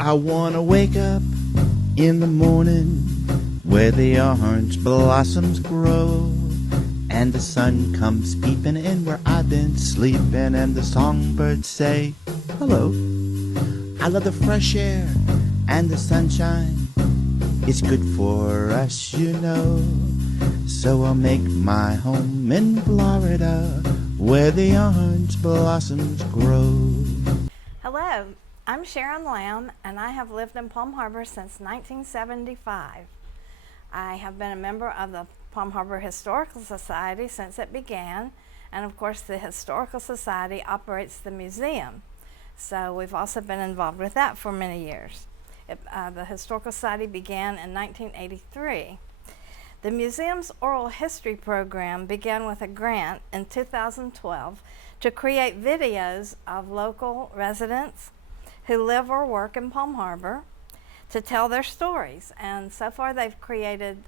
I wanna wake up in the morning where the orange blossoms grow, and the sun comes peeping in where I've been sleeping, and the songbirds say hello. I love the fresh air and the sunshine. It's good for us, you know. So I'll make my home in Florida where the orange blossoms grow. Hello, I'm Sharon Lamm, and I have lived in Palm Harbor since 1975. I have been a member of the Palm Harbor Historical Society since it began, and of course the Historical Society operates the museum. So we've also been involved with that for many years. The Historical Society began in 1983. The museum's oral history program began with a grant in 2012 to create videos of local residents who live or work in Palm Harbor to tell their stories. And so far they've created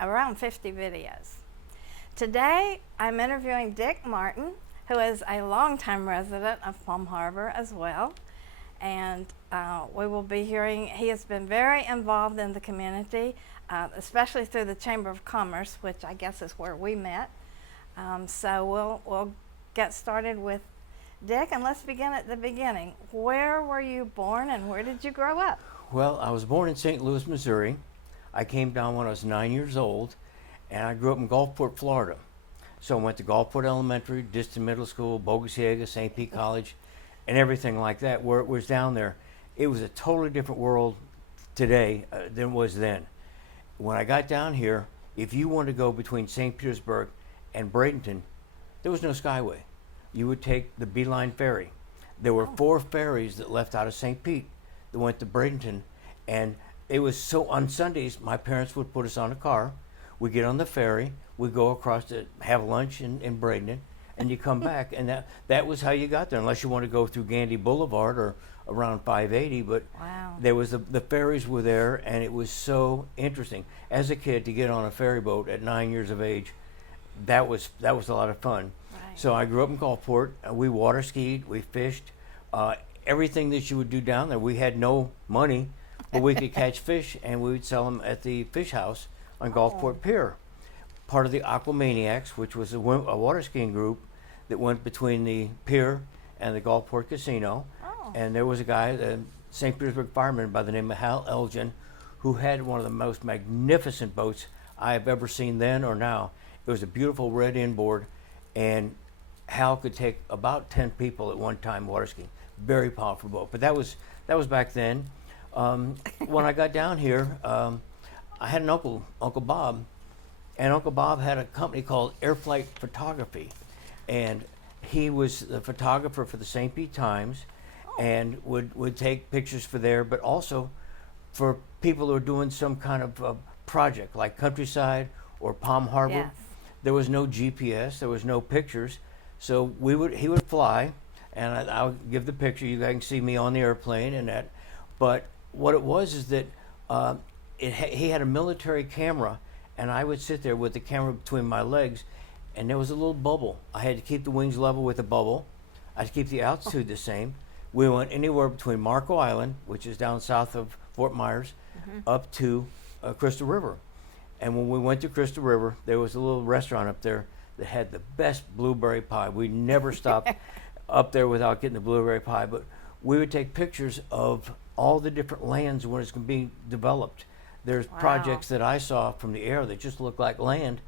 around 50 videos. Today I'm interviewing Dick Martin, who is a longtime resident of Palm Harbor as well. And we will be hearing, he has been very involved in the community, especially through the Chamber of Commerce, which I guess is where we met. So we'll get started with Dick, and let's begin at the beginning. Where were you born and where did you grow up? Well, I was born in St. Louis, Missouri. I came down when I was 9 years old, and I grew up in Gulfport, Florida. So I went to Gulfport Elementary, Diston Middle School, Bogosiega, St. Pete College, and everything like that. Where it was down there, it was a totally different world today than it was then. When I got down here, if you wanted to go between St. Petersburg and Bradenton, there was no Skyway. You would take the Beeline Ferry. There were 4 ferries that left out of St. Pete that went to Bradenton, and it was so, on Sundays, my parents would put us on a car. We'd get on the ferry, we'd go across to have lunch in Bradenton, and you come back, and that was how you got there, unless you want to go through Gandy Boulevard or around 580, but wow. There was the ferries were there, and it was so interesting. As a kid, to get on a ferry boat at 9 years of age, that was a lot of fun. Right. So I grew up in Gulfport. We water skied, we fished, everything that you would do down there. We had no money, but we could catch fish, and we would sell them at the fish house on Gulfport Pier. Part of the Aquamaniacs, which was a water skiing group that went between the pier and the Gulfport Casino. And there was a guy, the St. Petersburg fireman by the name of Hal Elgin, who had one of the most magnificent boats I have ever seen then or now. It was a beautiful red inboard, and Hal could take about 10 people at one time water skiing. Very powerful boat. But that was back then. When I got down here, I had an uncle, Uncle Bob, and Uncle Bob had a company called Air Flight Photography, and he was the photographer for the St. Pete Times, and would take pictures for there, but also for people who are doing some kind of project like Countryside or Palm Harbor. Yes. There was no GPS, there was no pictures, so he would fly, and I'll give the picture. You guys can see me on the airplane and that. But what it was is that he had a military camera, and I would sit there with the camera between my legs, and there was a little bubble. I had to keep the wings level with the bubble. I had to keep the altitude the same. We went anywhere between Marco Island, which is down south of Fort Myers, up to Crystal River. And when we went to Crystal River, there was a little restaurant up there that had the best blueberry pie. We never stopped up there without getting the blueberry pie. But we would take pictures of all the different lands when it's being developed. There's projects that I saw from the air that just looked like land.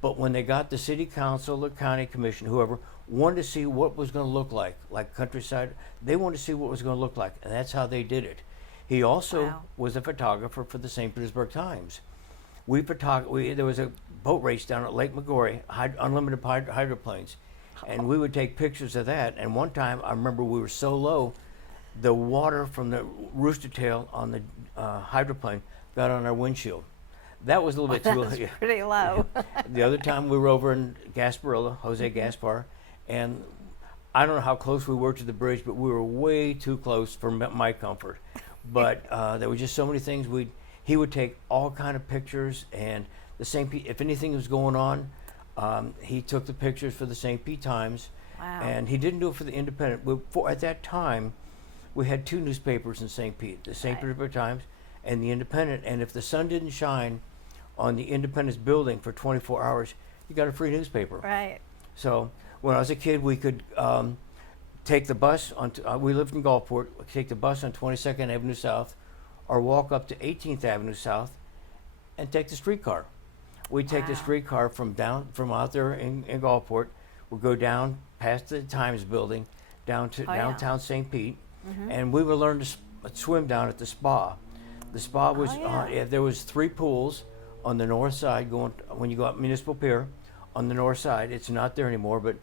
But when they got the city council, the county commission, whoever, wanted to see what was going to look like Countryside, they wanted to see what it was going to look like, and that's how they did it. He also was a photographer for the St. Petersburg Times. There was a boat race down at Lake Maggiore, unlimited hydroplanes, and we would take pictures of that. And one time, I remember we were so low, the water from the rooster tail on the hydroplane got on our windshield. That was a little bit too low. That's pretty low. The other time we were over in Gasparilla, Jose Gaspar, and I don't know how close we were to the bridge, but we were way too close for my comfort. But there were just so many things. He would take all kind of pictures, and if anything was going on, he took the pictures for the St. Pete Times. Wow. And he didn't do it for the Independent. At that time, we had two newspapers in St. Pete, the St. Right. Petersburg Times and the Independent. And if the sun didn't shine on the Independence building for 24 hours, you got a free newspaper. Right. So when I was a kid, we could take the bus on. We lived in Gulfport. We could take the bus on 22nd Avenue South, or walk up to 18th Avenue South, and take the streetcar. We'd take the Wow. streetcar from out there in Gulfport. We'd go down past the Times building, down to Oh, yeah. downtown St. Pete, and we would learn to swim down at the spa. The spa was yeah. there was 3 pools on the north side going when you go up Municipal Pier. On the north side, it's not there anymore, but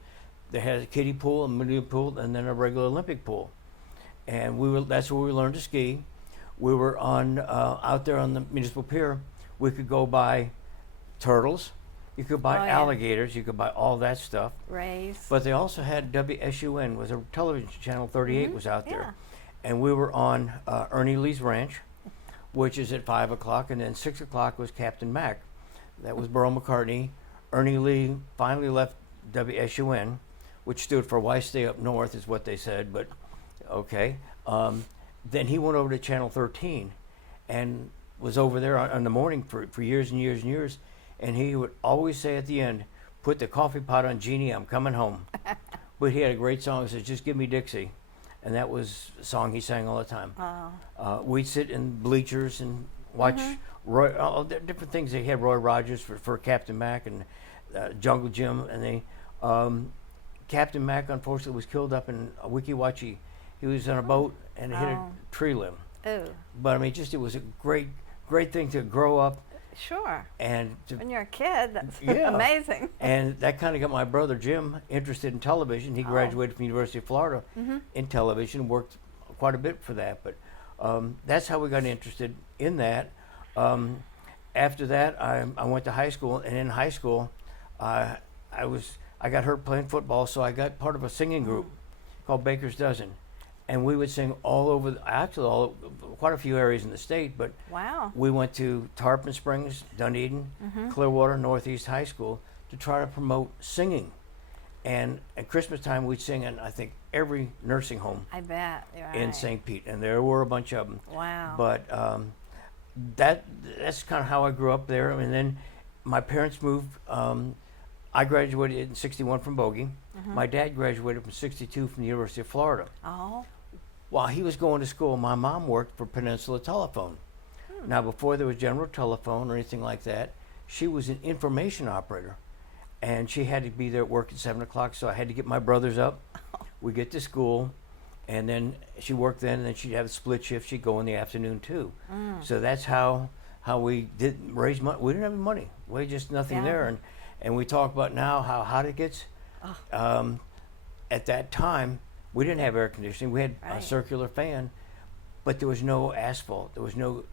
they had a kiddie pool, a medium pool, and then a regular Olympic pool. And that's where we learned to ski. We were on out there on the Municipal Pier. We could go buy turtles, you could buy Oh, yeah. alligators, you could buy all that stuff. Rays. But they also had WSUN, was a television channel 38 was out there. Yeah. And we were on Ernie Lee's ranch, which is at 5 o'clock, and then 6 o'clock was Captain Mac. That was Burl McCartney. Ernie Lee finally left WSUN, which stood for Why Stay Up North, is what they said, but okay. Then he went over to Channel 13 and was over there on the morning for years and years and years. And he would always say at the end, "Put the coffee pot on, Jeannie, I'm coming home." But he had a great song that says, "Just Give Me Dixie." And that was a song he sang all the time. Oh. We'd sit in bleachers and watch Roy, all the different things. They had Roy Rogers for Captain Mac and Jungle Jim. And they, Captain Mac, unfortunately, was killed up in Weeki Wachee. He was on a boat and hit a Oh. tree limb. Ooh. But I mean, just it was a great thing to grow up Sure. and to When you're a kid, that's Yeah. amazing. And that kind of got my brother Jim interested in television. He graduated from the University of Florida in television, worked quite a bit for that. But that's how we got interested in that. After that, I went to high school, and in high school, I got hurt playing football, so I got part of a singing group called Baker's Dozen. And we would sing all over, quite a few areas in the state, but Wow. we went to Tarpon Springs, Dunedin, Clearwater, Northeast High School to try to promote singing. And at Christmas time, we'd sing in, I think, every nursing home I bet. You're in right. St. Pete, and there were a bunch of them. Wow. But that's kind of how I grew up there. And then my parents moved. I graduated in '61 from Bogey. My dad graduated from '62 from the University of Florida. Oh. While he was going to school, my mom worked for Peninsula Telephone. Now, before there was General Telephone or anything like that, she was an information operator. And she had to be there at work at 7 o'clock, so I had to get my brothers up. We get to school, and then she worked then, and then she'd have a split shift. She'd go in the afternoon, too. So that's how we did raise money. We didn't have any money. We had just nothing Yeah. there. And we talk about now how hot it gets. At that time, we didn't have air conditioning. We had a Right. circular fan, but there was no asphalt. There was no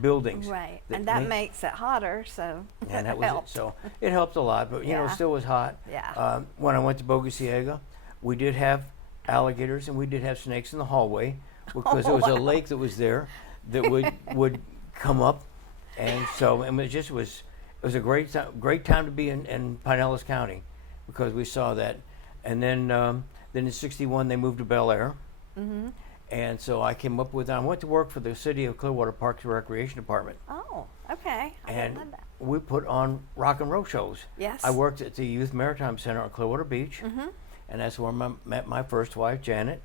buildings. Right. that And that made- makes it hotter, so and that it was helped. it. So it helped a lot, but you know, it Yeah. still was hot. Yeah. When I went to Bogosiega, we did have alligators and we did have snakes in the hallway because there was a lake that was there that would come up, and so it was a great time to be in Pinellas County because we saw that, and then in '61 they moved to Bel Air. And so I went to work for the City of Clearwater Parks and Recreation Department. Oh, okay. I And didn't know that. we put on rock and roll shows. Yes. I worked at the Youth Maritime Center on Clearwater Beach, and that's where I met my first wife, Janet.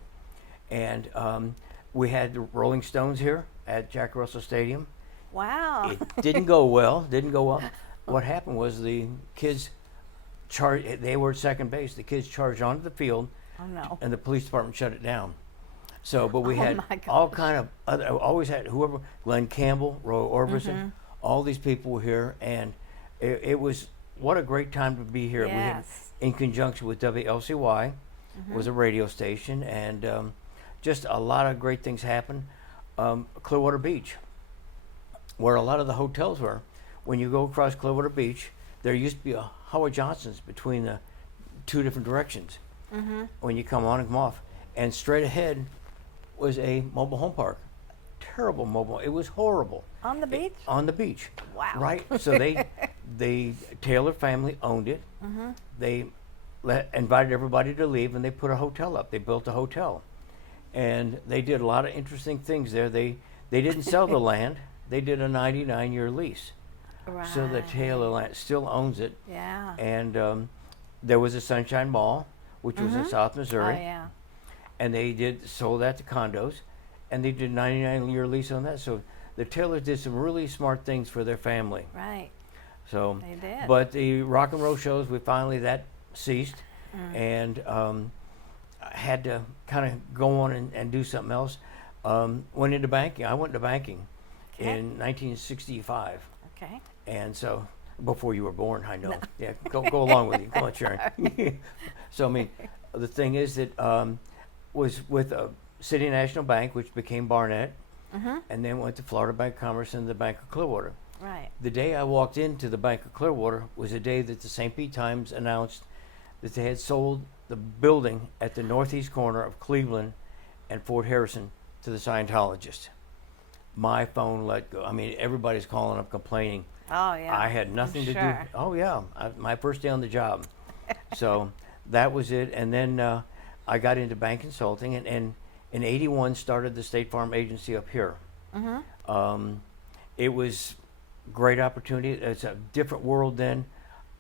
And we had the Rolling Stones here at Jack Russell Stadium. Wow. It didn't go well. What happened was the kids they were at second base. The kids charged onto the field, Oh, no. and the police department shut it down. So, but we Oh, had my all gosh. kind of other. Always had whoever, Glenn Campbell, Roy Orbison, all these people were here, and it was what a great time to be here. We had, Yes. in conjunction with WLCY, was a radio station, and just a lot of great things happened. Clearwater Beach, where a lot of the hotels were. When you go across Clearwater Beach, there used to be a Howard Johnson's between the two different directions. When you come on and come off, and straight ahead was a mobile home park. Terrible mobile. It was horrible. On the beach? On the beach. Wow. Right. So the Taylor family owned it. They invited everybody to leave, and they put a hotel up. They built a hotel, and they did a lot of interesting things there. They didn't sell the land; they did a 99-year lease. Right. So the Taylor land still owns it. Yeah. And there was a Sunshine Mall, which was in South Missouri, Oh, yeah. and they sold that to condos, and they did a 99-year lease on that. So the Taylors did some really smart things for their family. Right. So, They did. but the rock and roll shows, that ceased, and I had to kind of go on and do something else. Went into banking. I went into banking in 1965, Okay. and so before you were born, I know. Yeah, go along with you. Go on, Sharon. So I mean, the thing is that was with City National Bank, which became Barnett, and then went to Florida Bank of Commerce and the Bank of Clearwater. Right. The day I walked into the Bank of Clearwater was the day that the St. Pete Times announced that they had sold the building at the northeast corner of Cleveland and Fort Harrison to the Scientologists. My phone let go. I mean, everybody's calling up complaining. Oh, yeah. I had nothing to do. Sure. Oh, yeah. My first day on the job. So that was it. And then I got into bank consulting, and in 81 started the State Farm Agency up here. It was great opportunity. It's a different world then.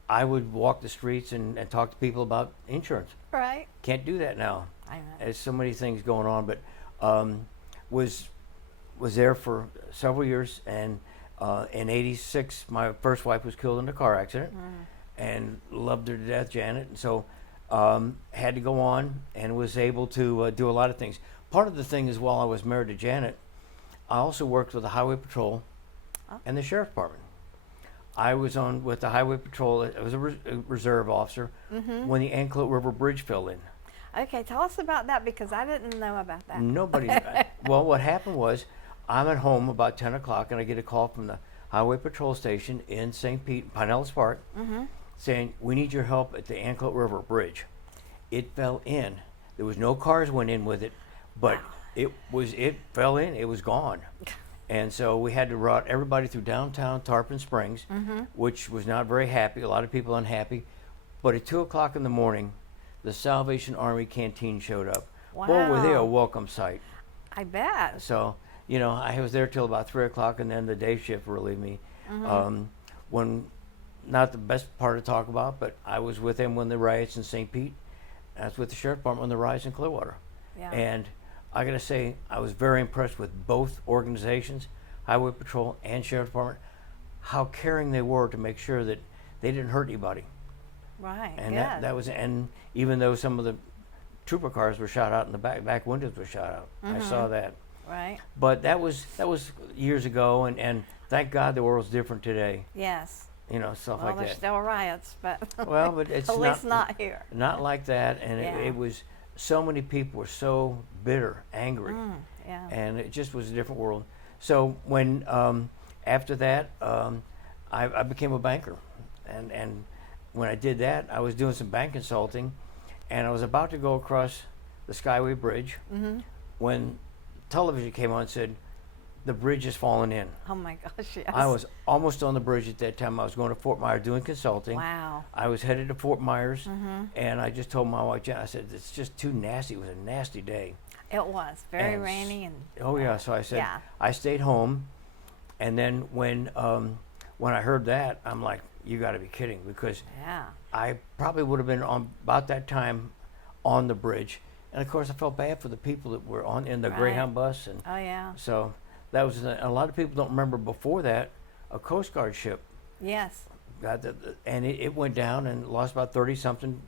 I would walk the streets and talk to people about insurance. Right. Can't do that now. I know. There's so many things going on, but was there for several years, and in '86 my first wife was killed in a car accident, and loved her to death, Janet. And so had to go on and was able to do a lot of things. Part of the thing is, while I was married to Janet, I also worked with the Highway Patrol and the Sheriff's Department. I was on with the Highway Patrol. I was a reserve officer when the Anclote River Bridge fell in. Okay, tell us about that, because I didn't know about that. Nobody. Well, what happened was, I'm at home about 10 o'clock, and I get a call from the Highway Patrol station in St. Pete, Pinellas Park, saying, "We need your help at the Anclote River Bridge." It fell in. There was no cars went in with it, but it fell in. It was gone. And so we had to route everybody through downtown Tarpon Springs, which was not very happy. A lot of people unhappy. But at 2 o'clock in the morning, the Salvation Army canteen showed up. Wow. Boy, were they a welcome sight. I bet. So, I was there till about 3 o'clock, and then the day shift relieved me. When, not the best part to talk about, but I was with them when the riots in St. Pete. I was with the Sheriff's Department when the riots in Clearwater. Yeah. And I got to say, I was very impressed with both organizations, Highway Patrol and Sheriff's Department, how caring they were to make sure that they didn't hurt anybody. Right. And good. that was, and even though some of the trooper cars were shot out and the back windows were shot out, I saw that. Right. But that was years ago, and thank God the world's different today. Yes. Stuff Well, like there's that. still riots, but Well, but it's at least not here. Not like that, and Yeah. it was, so many people were so bitter, angry, Yeah. and it just was a different world. So when after that, I became a banker, and when I did that, I was doing some bank consulting, and I was about to go across the Skyway Bridge when television came on and said, "The bridge has fallen in." Oh my gosh, yes. I was almost on the bridge at that time. I was going to Fort Myers doing consulting. Wow. I was headed to Fort Myers, and I just told my wife, Jen, I said, "It's just too nasty." It was a nasty day. It was very And rainy and. Oh yeah, so I said, Yeah. I stayed home, and then when I heard that, I'm like, "You got to be kidding," because Yeah. I probably would have been on about that time on the bridge, and of course I felt bad for the people that were in the Right. Greyhound bus, and Oh yeah. so that was a lot of people don't remember before that a Coast Guard ship Yes. got and it went down and lost about 30-something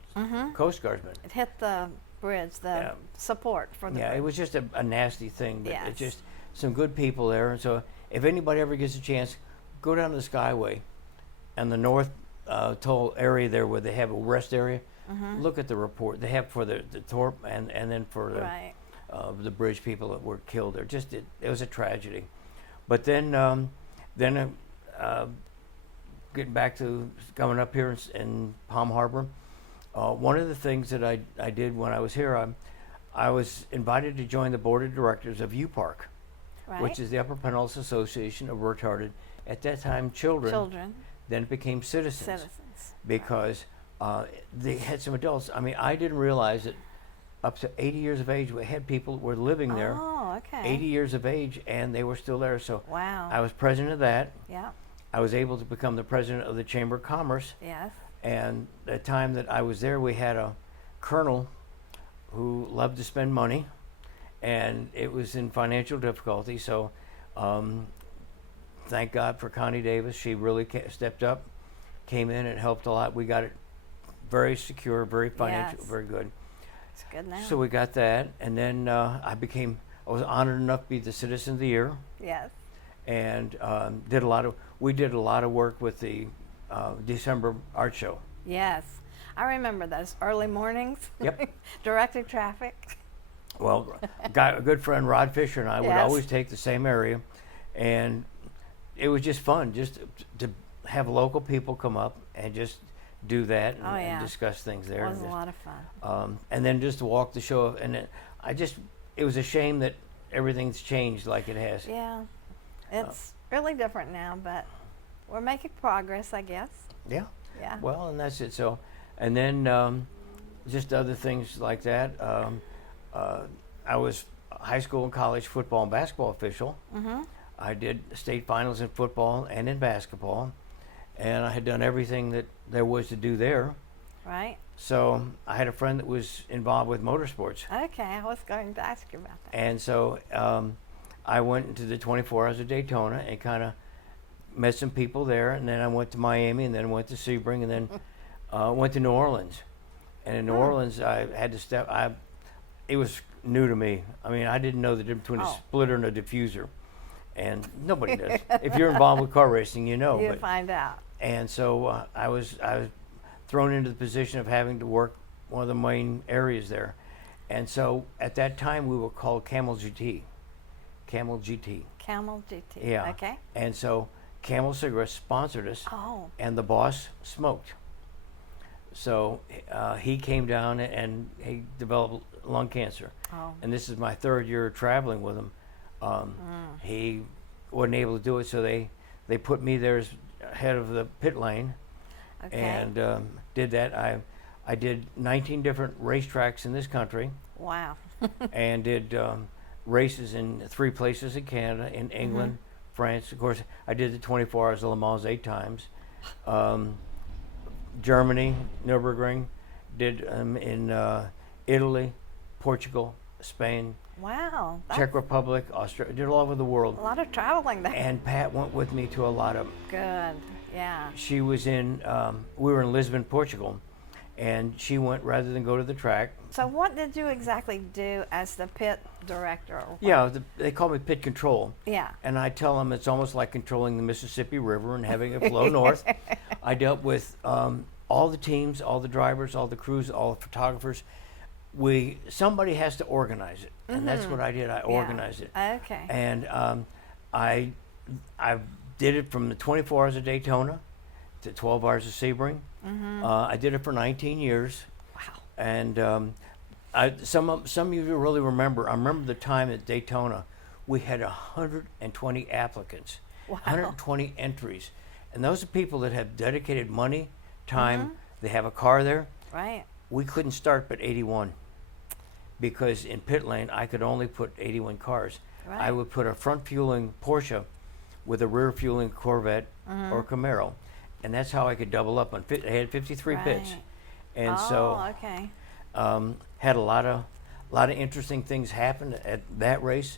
Coast Guardsmen. It hit the bridge, the Yeah. support for the Yeah, bridge. it was just a nasty thing, but Yes. it's just some good people there. And so if anybody ever gets a chance, go down to the Skyway and the North Toll area there where they have a rest area. Look at the report they have for the Torp and then for the Right. the bridge people that were killed there. Just it was a tragedy. But then getting back to coming up here in Palm Harbor, one of the things that I did when I was here, I was invited to join the board of directors of UPark, Right. which is the Upper Pinellas Association of Retarded, at that time children, then it became citizens. Citizens. Because they had some adults. I mean, I didn't realize that up to 80 years of age. We had people that were living there, Oh, okay. 80 years of age, and they were still there. So Wow. I was president of that. Yeah. I was able to become the president of the Chamber of Commerce. Yes. And the time that I was there, we had a colonel who loved to spend money, and it was in financial difficulty. So thank God for Connie Davis. She really stepped up, came in and helped a lot. We got it very secure, very financial, Yes. very good. It's good now. So we got that, and then I was honored enough to be the Citizen of the Year, Yes. and we did a lot of work with the December art show. Yes. I remember those early mornings. Yep. Directing traffic. Well, a good friend Rod Fisher and I would Yes. always take the same area, and it was just fun just to have local people come up and just do that and, Oh, yeah. and discuss things there. It was and a just, lot of fun. and then just to walk the show, and it was a shame that everything's changed like it has. Yeah. It's really different now, but we're making progress, I guess. Yeah. Yeah. Well, and that's it. So, and then just other things like that. I was high school and college football and basketball official. Mm-hmm. I did state finals in football and in basketball, and I had done everything that there was to do there. Right. So I had a friend that was involved with motorsports, Okay. I was going to ask you about that. and so I went into the 24 Hours of Daytona and kind of met some people there, and then I went to Miami, and then went to Sebring, and then went to New Orleans. And in New Orleans, I had to it was new to me. I mean, I didn't know the difference between a splitter and a diffuser, and nobody does. If you're involved with car racing, you know. You'll find out. And so I was thrown into the position of having to work one of the main areas there. And so at that time, we were called Camel GT. Camel GT. Camel GT. Yeah. Okay. And so Camel Cigarettes sponsored us, Oh. and the boss smoked. So he came down and he developed lung cancer. Oh. And this is my third year traveling with him. He wasn't able to do it, so they put me there as head of the pit lane, Okay. and did that. I did 19 different racetracks in this country, Wow. and did races in 3 places in Canada, in England, France. Of course, I did the 24 Hours of Le Mans 8 times. Germany, Nürburgring, did in Italy, Portugal, Spain, Wow. That's Czech Republic, Australia, did all over the world. a lot of traveling there. And Pat went with me to a lot of them. Good. Yeah. She was we were in Lisbon, Portugal, and she went rather than go to the track. So what did you exactly do as the pit director? Or what? Yeah, they call me pit control. Yeah. And I tell them it's almost like controlling the Mississippi River and having it flow north. I dealt with all the teams, all the drivers, all the crews, all the photographers. Somebody has to organize it, and that's what I did. I organized it. Okay. And I did it from the 24 Hours of Daytona to 12 Hours of Sebring. I did it for 19 years. Wow. And some of you really remember. I remember the time at Daytona, we had 120 applicants, Wow. 120 entries, and those are people that have dedicated money, time. They have a car there. Right. We couldn't start but 81 because in pit lane I could only put 81 cars. Right. I would put a front fueling Porsche with a rear fueling Corvette or Camaro, and that's how I could double up on. They had 53 pits, Right. and Oh, so okay. had a lot of interesting things happen at that race.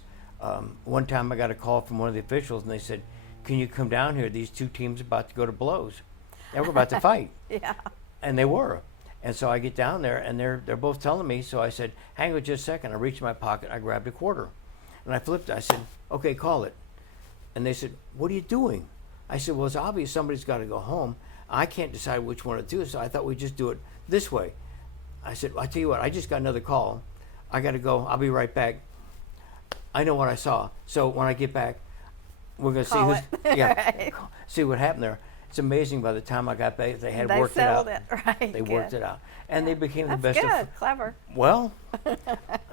One time I got a call from one of the officials, and they said, "Can you come down here? These 2 teams are about to go to blows. They were about to fight." Yeah. And they were. And so I get down there, and they're both telling me. So I said, "Hang on just a second." I reached in my pocket, I grabbed a quarter, and I flipped it. I said, "Okay, call it." And they said, "What are you doing?" I said, "Well, it's obvious somebody's got to go home. I can't decide which one to do, so I thought we'd just do it this way." I said, "I'll tell you what, I just got another call. I got to go. I'll be right back. I know what I saw. So when I get back, we're going to see Call who's, it. Right. see what happened there." It's amazing. By the time I got back, they had They worked it out. settled it. Right. They worked it out, and they became the That's best. good. Clever. Well,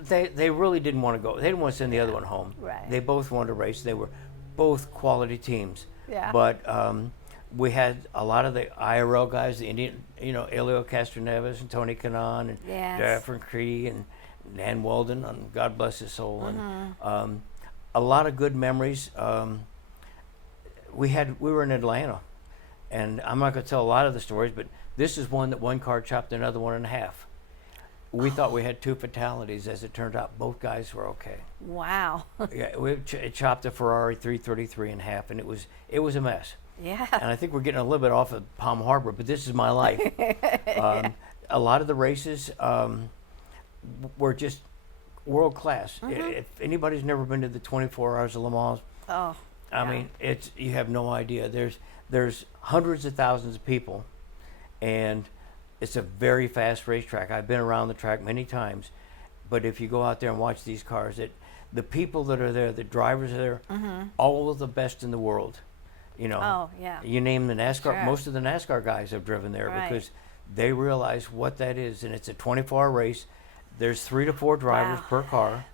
they really didn't want to go. They didn't want to send the other one home. Right. They both wanted to race. They were both quality teams. Yeah. But we had a lot of the IRL guys, the Indian, Elio Castroneves and Tony Kanaan and Yes. Jeffrey Cree and Nan Weldon, God bless his soul, and a lot of good memories. We were in Atlanta, and I'm not going to tell a lot of the stories, but this is one that one car chopped another one in half. We thought we had 2 fatalities. As it turned out, both guys were okay. Wow. Yeah, it chopped a Ferrari 333 in half, and it was a mess. Yeah. And I think we're getting a little bit off of Palm Harbor, but this is my life. A lot of the races were just world class. If anybody's never been to the 24 Hours of Le Mans, I mean, you have no idea. There's hundreds of thousands of people, and it's a very fast racetrack. I've been around the track many times, but if you go out there and watch these cars, the people that are there, the drivers are there, all of the best in the world. You know, you name the NASCAR. Sure. Most of the NASCAR guys have driven there because they realize what that is, and it's a 24-hour race. There's 3 to 4 drivers per car,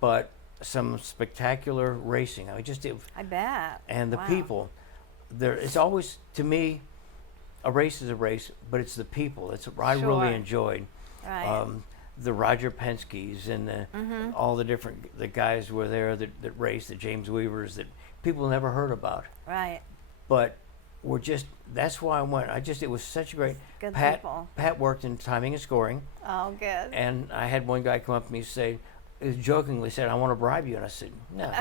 but some spectacular racing. I mean, I bet. And the people, it's always, to me, a race is a race, but it's the people. It's what I really enjoyed. Right. The Roger Penske's and all the different the guys were there that raced, the James Weavers that people never heard about. Right. But that's why I went. It was such a great. Good people. Pat worked in timing and scoring. Oh, good. And I had one guy come up to me and say, jokingly said, "I want to bribe you." And I said, "No,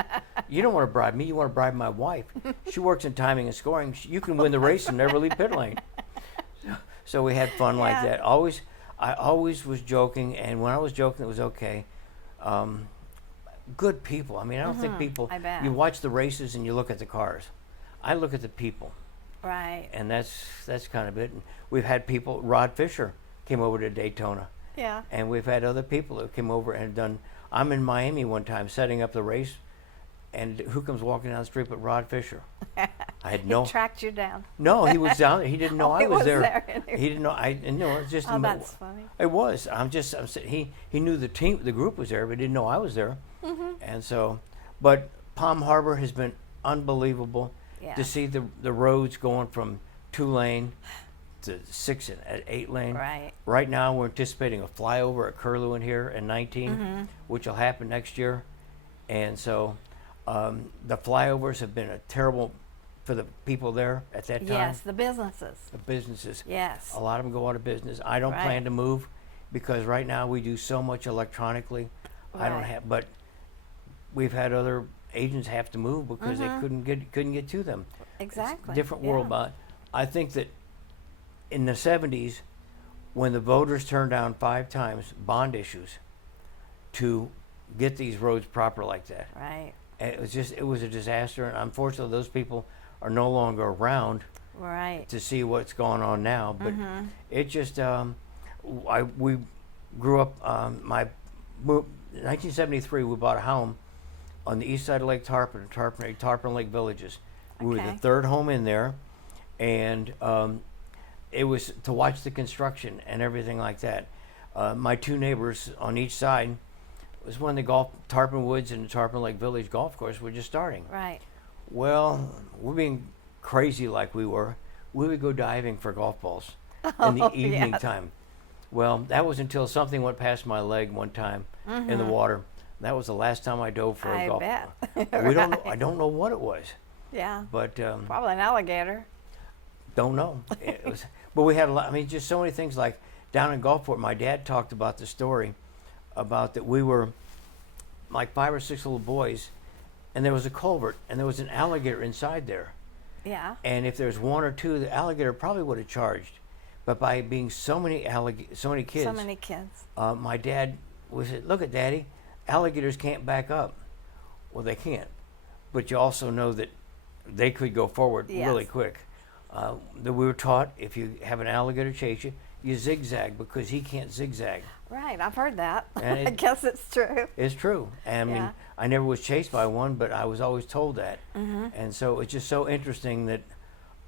you don't want to bribe me. You want to bribe my wife. She works in timing and scoring. You can win the race and never leave pit lane." So we had fun like that. I always was joking, and when I was joking, it was okay. Good people. I mean, I don't think people. I bet. You watch the races and you look at the cars. I look at the people. Right. And that's kind of it. And we've had people. Rod Fisher came over to Daytona. Yeah. And we've had other people who came over and done. I'm in Miami one time setting up the race, and who comes walking down the street but Rod Fisher? I had He tracked you down. No, he was down there. He didn't know I was there. He didn't know. It's just. Oh, that's funny. It was. He knew the team, the group was there, but didn't know I was there. And so, but Palm Harbor has been unbelievable to see the roads going from 2-lane to 6 and 8-lane. Right. Right now, we're anticipating a flyover at Curlew in here in 19, which will happen next year. And so, the flyovers have been a terrible for the people there at that time. Yes, the businesses. The businesses. Yes. A lot of them go out of business. I don't plan to move because right now we do so much electronically. I don't have, but we've had other agents have to move because they couldn't get to them. Exactly. It's a different world, but I think that in the 70s, when the voters turned down 5 times bond issues to get these roads proper like that. Right. And it was a disaster, and unfortunately those people are no longer around to see what's going on now. But it just, we grew up, 1973 we bought a home on the east side of Lake Tarpon, Tarpon Lake Villages. We were the 3rd home in there, and it was to watch the construction and everything like that. My 2 neighbors on each side was when the Tarpon Woods and the Tarpon Lake Village golf course were just starting. Right. Well, we're being crazy like we were. We would go diving for golf balls in the evening time. Well, that was until something went past my leg one time in the water. That was the last time I dove for a golf ball. We don't know, I don't know what it was. Yeah. But probably an alligator. Don't know. It was, but we had a lot. I mean, just so many things. Like down in Gulfport, my dad talked about the story about that we were like 5 or 6 little boys, and there was a culvert, and there was an alligator inside there. Yeah. And if there's 1 or 2, the alligator probably would have charged. But by being so many kids. My dad said, "Look at Daddy, alligators can't back up." Well, they can't, but you also know that they could go forward really quick. That we were taught if you have an alligator chase you, you zigzag because he can't zigzag. Right, I've heard that. And I guess it's true. It's true. And I mean, I never was chased by one, but I was always told that. And so it's just so interesting that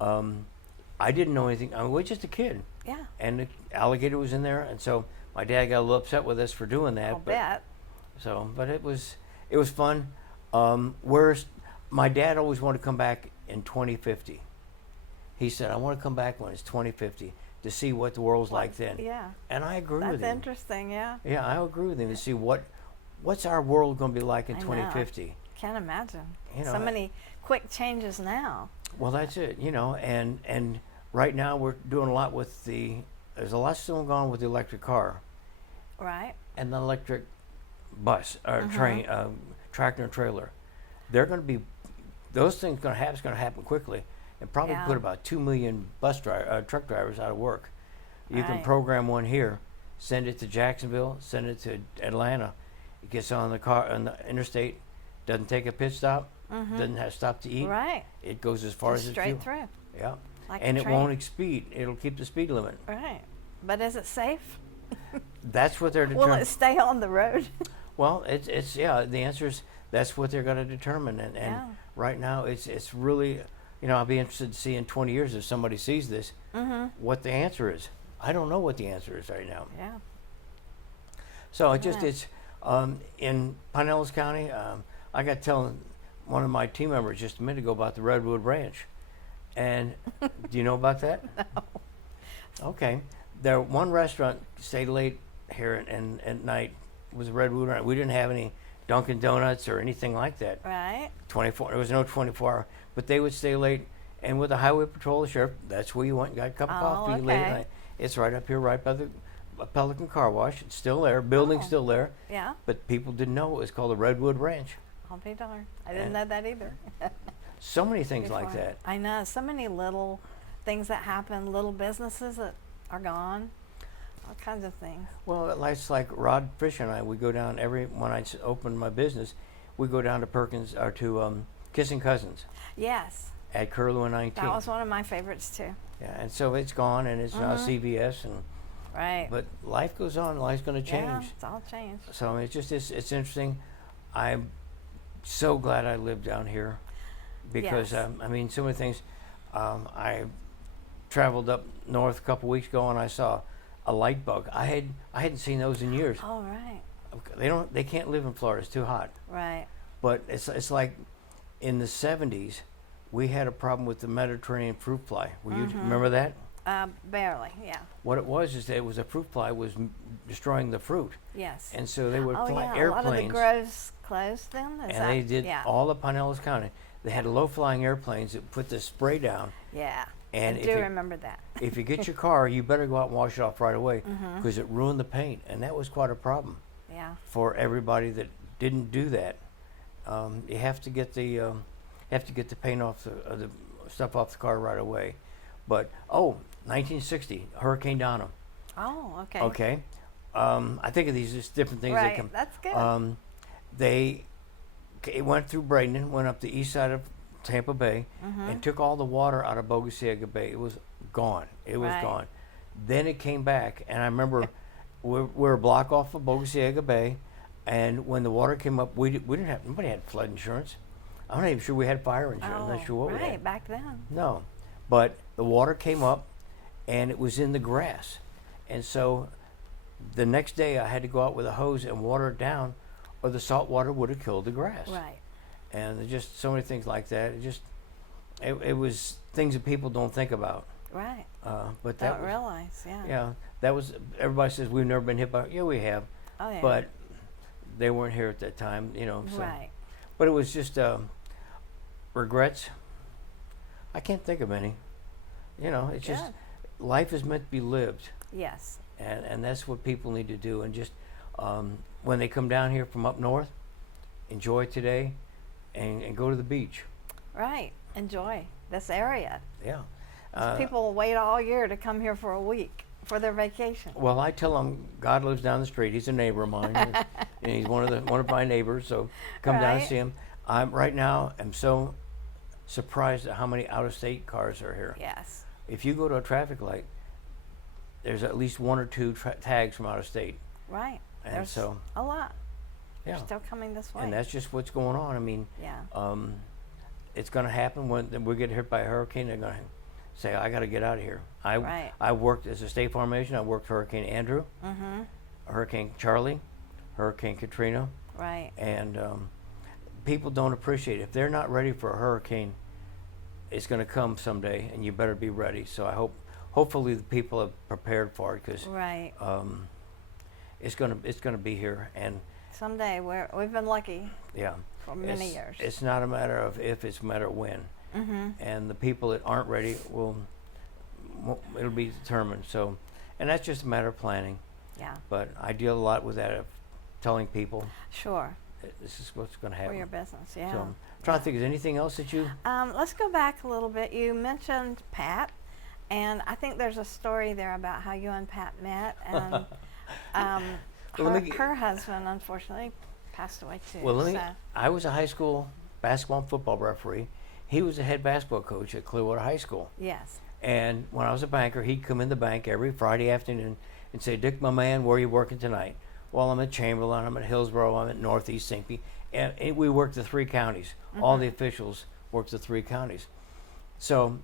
I didn't know anything. I mean, we're just a kid. Yeah. And the alligator was in there, and so my dad got a little upset with us for doing that. I'll bet. So, but it was fun. Whereas my dad always wanted to come back in 2050. He said, "I want to come back when it's 2050." to see what the world's like then. Yeah. And I agree with That's him. interesting, yeah. Yeah, I agree with him to see what's our world going to be like in I know. 2050. Can't imagine. You know, So many quick changes now. Well, that's it, you know, and right now we're doing a lot with there's a lot still going on with the electric car Right. and the electric bus or train, tractor and trailer. They're going to be, those things going to happen. It's going to happen quickly, and probably Yeah. put about 2 million truck drivers out of work. You can Right. program one here, send it to Jacksonville, send it to Atlanta. It gets on the interstate, doesn't take a pit stop, doesn't have to stop to eat. Right. It goes as far Just as it straight feels. through. Yeah, Like and a it train. won't speed. It'll keep the speed limit. Right. But is it safe? That's what they're Will determining. it stay on the road? Well, it's yeah. The answer is that's what they're going to determine, and Yeah. right now it's really, you know, I'll be interested to see in 20 years if somebody sees this, what the answer is. I don't know what the answer is right now. Yeah. So it just Yeah. it's in Pinellas County. I got telling one of my team members just a minute ago about the Redwood Ranch, and do you know about that? No. Okay, there one restaurant stayed late here and at night was a Redwood Ranch. We didn't have any Dunkin' Donuts or anything like that. Right. 24. There was no 24-hour, but they would stay late. And with the highway patrol, the sheriff, that's where you went and got a cup of Oh, coffee late at okay. night. It's right up here, right by the Pelican Car Wash. It's still there. Building's Oh. still there. Yeah. But people didn't know it was called the Redwood Ranch. I'll be darned. I didn't And- know that either. So many things like Before. that. I know. So many little things that happen, little businesses that are gone, all kinds of things. Well, it's like Rod Fisher and I, we go down when I open my business, we go down to Perkins, or to Kissing Cousins Yes. at Curlew and 19. That was one of my favorites too. Yeah, and so it's gone, and it's now CVS, and Right. but life goes on. Life's going to Yeah, change. it's all changed. So it's interesting. I'm so glad I live down here because Yes. I mean so many things. I traveled up north a couple weeks ago and I saw a light bug. I hadn't seen those in years. All right. They can't live in Florida. It's too hot. Right. But it's like in the 70s we had a problem with the Mediterranean fruit fly. You remember that? Barely. Yeah. What it was is that it was a fruit fly was destroying the fruit, Yes. and so they would Oh fly yeah. airplanes. A lot of the groves closed then. Is And that, they did Yeah. all of Pinellas County. They had low-flying airplanes that put the spray down. Yeah. And I if do you- remember that. If you get your car, you better go out and wash it off right away because it ruined the paint, and that was quite a problem Yeah. for everybody that didn't do that. You have to get the paint off the stuff off the car right away. But 1960 Hurricane Donna. Oh, okay. Okay, I think of these as different things that Right. come. That's good. It went through Bradenton, went up the east side of Tampa Bay, Mm-hmm. and took all the water out of Bogosiega Bay. It was gone. It was Right. gone. Then it came back, and I remember we're a block off of Bogosiega Bay, and when the water came up, we didn't have, nobody had flood insurance. I'm not even sure we had fire insurance. I'm not sure what we right. had. Back then. No, but the water came up, and it was in the grass, and so the next day I had to go out with a hose and water it down, or the salt water would have killed the grass. Right. And there's just so many things like that. It was things that people don't think about. Right. But that Don't was, realize. Yeah. yeah, that was, everybody says we've never been hit by, yeah, we have, Oh yeah. but they weren't here at that time, you know. So. Right. But it was just regrets. I can't think of any. You know, it's just, Good. life is meant to be lived. Yes. And that's what people need to do. And just when they come down here from up north, enjoy today and go to the beach. Right. Enjoy this area. Yeah. People wait all year to come here for a week for their vacation. Well, I tell them God lives down the street. He's a neighbor of mine, and he's one of my neighbors. So come down and Right. see him. Right now I'm so surprised at how many out-of-state cars are here. Yes. If you go to a traffic light, there's at least one or two tags from out of state. Right. And There's so, a lot. yeah, They're still coming this way. and that's just what's going on. I mean, Yeah. it's going to happen when we get hit by a hurricane. They're going to say, "I got to get out of here." Right. I worked as a state farm agent. I worked Hurricane Andrew, Mm-hmm. Hurricane Charlie, Hurricane Katrina, Right. and people don't appreciate it. If they're not ready for a hurricane, it's going to come someday, and you better be ready. So I hope hopefully the people are prepared for it, because Right. it's gonna be here, and Someday we've been lucky yeah, for many years. It's not a matter of if, it's a matter of when. And the people that aren't ready it'll be determined. So, and that's just a matter of planning. Yeah. But I deal a lot with that, of telling people Sure. this is what's going to For happen. your business. Yeah. So I'm trying to think, is anything else that you? Let's go back a little bit. You mentioned Pat, and I think there's a story there about how you and Pat met, and Well, her husband unfortunately passed away too. Well, so. I was a high school basketball and football referee. He was the head basketball coach at Clearwater High School. Yes. And when I was a banker, he'd come in the bank every Friday afternoon and say, "Dick, my man, where are you working tonight?" "Well, I'm at Chamberlain, I'm at Hillsborough, I'm at Northeast St. Pete." And we worked the 3 counties. All the officials worked the 3 counties. So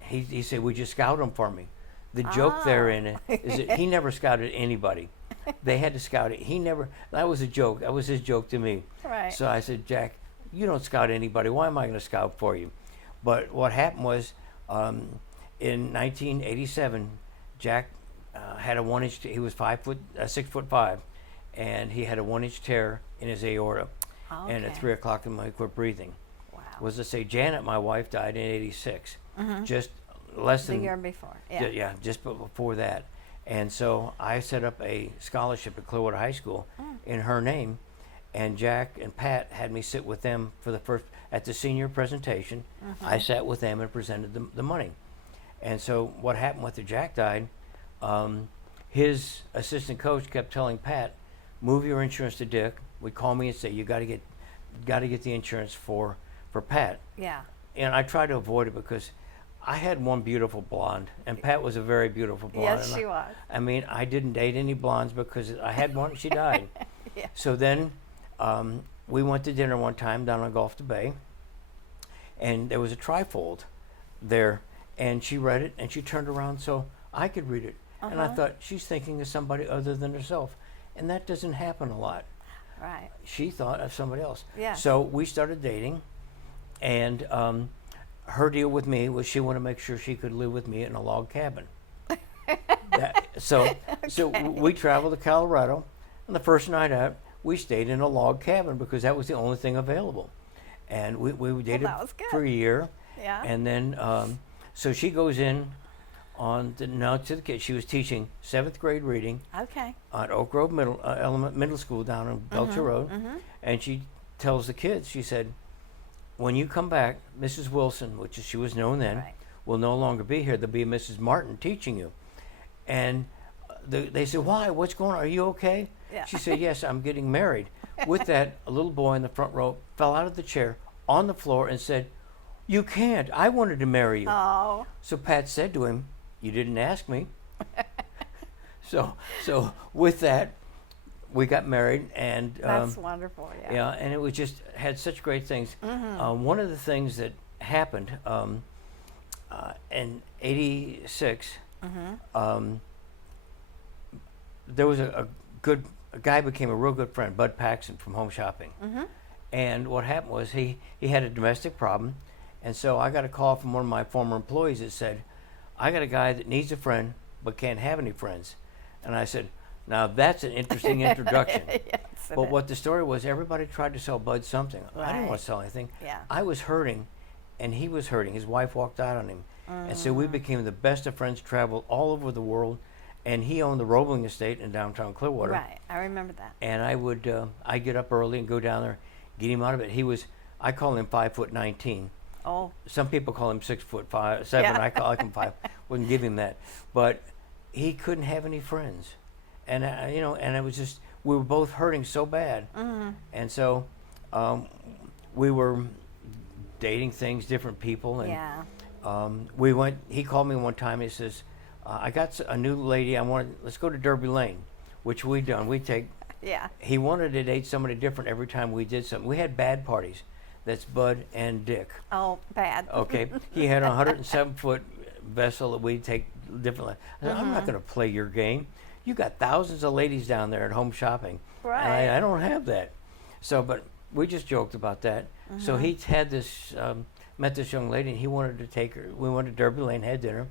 he said, "Would you scout them for me?" The joke therein is that he never scouted anybody. They had to scout it. He never, that was a joke. That was his joke to me. Right. So I said, "Jack, you don't scout anybody. Why am I going to scout for you?" But what happened was, in 1987, Jack had a 1-inch. He was 6'5", and he had a 1-inch tear in his aorta. Okay. And at 3 o'clock in the morning, quit breathing. Wow. Was to say, Janet, my wife, died in '86, just less The than year before. Yeah. just before that. And so I set up a scholarship at Clearwater High School in her name, and Jack and Pat had me sit with them for the first, at the senior presentation. I sat with them and presented them the money. And so what happened after Jack died, his assistant coach kept telling Pat, "Move your insurance to Dick." Would call me and say, "You got to get the insurance for Pat." Yeah. And I tried to avoid it because I had one beautiful blonde, and Pat was a very beautiful blonde. Yes, and she was. I mean, I didn't date any blondes because I had one. She died. Yeah. So then we went to dinner one time down on Gulf to Bay, and there was a trifold there, and she read it, and she turned around so I could read it. And I thought, she's thinking of somebody other than herself. And that doesn't happen a lot. Right. She thought of somebody else. Yes. So we started dating, and her deal with me was she wanted to make sure she could live with me in a log cabin. So we traveled to Colorado, and the first night out, we stayed in a log cabin because that was the only thing available. And we dated that was good. for a year. Yeah. And then, so she goes in now to the kids. She was teaching 7th grade reading Okay. at Oak Grove Middle School down on Belcher Road. And she tells the kids, she said, "When you come back, Mrs. Wilson," which she was known then, Right. "will no longer be here. There'll be Mrs. Martin teaching you." And they said, "Why? What's going on? Are you okay?" Yeah. She said, "Yes, I'm getting married." With that, a little boy in the front row fell out of the chair on the floor and said, "You can't. I wanted to marry you." Oh. So Pat said to him, "You didn't ask me." So with that, we got married, and That's wonderful. Yeah. yeah, and it was just had such great things. One of the things that happened in '86, there was a guy became a real good friend, Bud Paxson from Home Shopping. And what happened was he had a domestic problem, and so I got a call from one of my former employees that said, "I got a guy that needs a friend but can't have any friends." And I said, "Now that's an interesting introduction." Yes, But what the story was, everybody tried to sell Bud something. I didn't Right. want to sell anything. Yeah. I was hurting, and he was hurting. His wife walked out on him. And so we became the best of friends, traveled all over the world, and he owned the Roebling Estate in downtown Clearwater. Right. I remember that. And I'd get up early and go down there, get him out of it. I call him 5'19". Oh. Some people call him 6'7". Yeah. I like him 5. Wouldn't give him that, but he couldn't have any friends, and and it was just we were both hurting so bad, and so we were dating different people, and Yeah. we went. He called me one time. He says, "I got a new lady. Let's go to Derby Lane," which we done. Yeah. He wanted to date somebody different every time we did something. We had bad parties. That's Bud and Dick. Oh, bad. Okay. He had a 107-foot vessel that we'd take differently. I said, "I'm not going to play your game. You got thousands of ladies down there at Home Shopping. Right. And I don't have that." So, but we just joked about that. So he had met this young lady, and he wanted to take her. We went to Derby Lane, had dinner.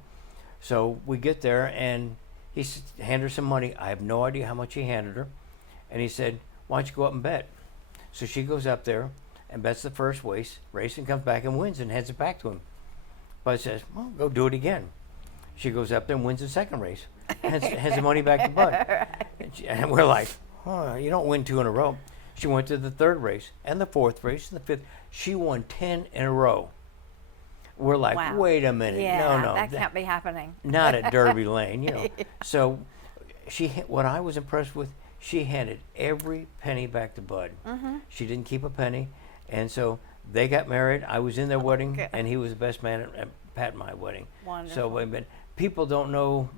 So we get there, and he handed her some money. I have no idea how much he handed her. And he said, why don't you go up and bet? So she goes up there and bets the first race and comes back and wins and hands it back to him. Bud says, well, go do it again. She goes up there and wins the second race. Hands the money back to Bud. Right. And we're like, you don't win 2 in a row. She went to the third race and the fourth race and the fifth. She won 10 in a row. We're like, wow. Wait a minute. Yeah, no. That can't be happening. Not at Derby Lane, you know. So what I was impressed with, she handed every penny back to Bud. Mm-hmm. She didn't keep a penny. And so they got married. I was in their wedding, and he was the best man at Pat and my wedding. Wonderful. So but people don't know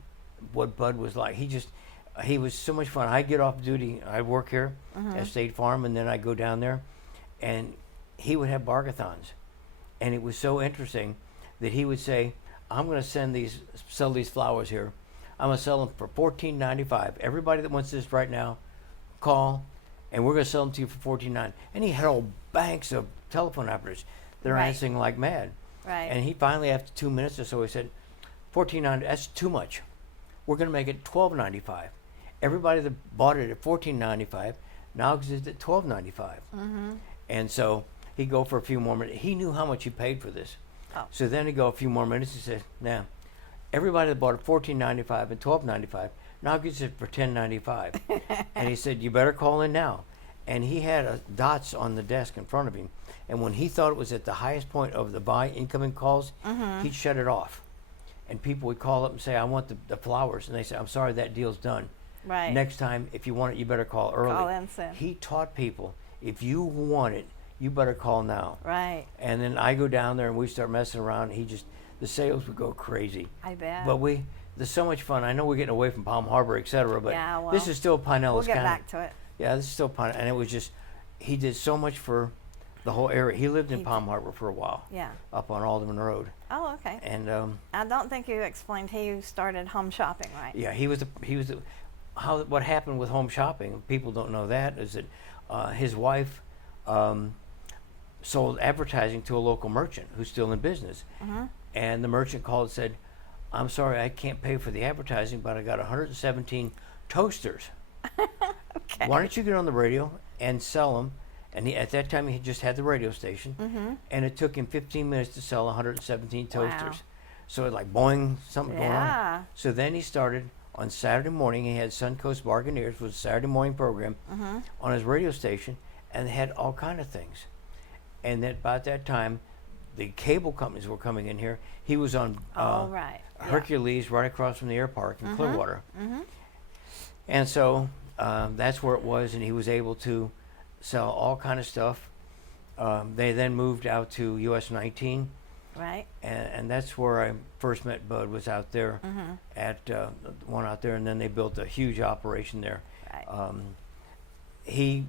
what Bud was like. He was so much fun. I get off duty. I work here at State Farm, and then I go down there, and he would have bargathons. And it was so interesting that he would say, I'm going to sell these flowers here. I'm going to sell them for $14.95. Everybody that wants this right now, call, and we're going to sell them to you for $14.95. And he had whole banks of telephone operators. They're answering like mad. Right. And he finally, after 2 minutes or so, he said, $14.95, that's too much. We're going to make it $12.95. Everybody that bought it at $14.95 now exists at $12.95. Mm-hmm. And so he'd go for a few more minutes. He knew how much he paid for this. Oh. So then he'd go a few more minutes and say, now, everybody that bought it $14.95 and $12.95 now gets it for $10.95. And he said, you better call in now. And he had dots on the desk in front of him. And when he thought it was at the highest point of the incoming calls, he'd shut it off. And people would call up and say, I want the flowers. And they say, I'm sorry, that deal's done. Right. Next time, if you want it, you better call early. Call in soon. He taught people, if you want it, you better call now. Right. And then I go down there and we start messing around. The sales would go crazy. I bet. But there's so much fun. I know we're getting away from Palm Harbor, et cetera, but this is still Pinellas County. We'll get back to it. Yeah, this is still Pinellas. And it was just, he did so much for the whole area. He lived in Palm Harbor for a while. Yeah. Up on Alderman Road. Oh, okay. And I don't think you explained he started home shopping, right? Yeah, what happened with home shopping, people don't know that, is that his wife sold advertising to a local merchant who's still in business. Mm-hmm. And the merchant called and said, I'm sorry, I can't pay for the advertising, but I got 117 toasters. Okay. Why don't you get on the radio and sell them? And at that time, he just had the radio station, and it took him 15 minutes to sell 117 toasters. Wow. So it like boing, something going on. So then he started on Saturday morning. He had Suncoast Barganeers, was a Saturday morning program on his radio station, and they had all kind of things. And then about that time, the cable companies were coming in here. He was on Hercules right across from the air park in Clearwater. Mm-hmm. And so that's where it was, and he was able to sell all kind of stuff. They then moved out to US 19. Right. And that's where I first met Bud, was out there at one out there, and then they built a huge operation there. Right. He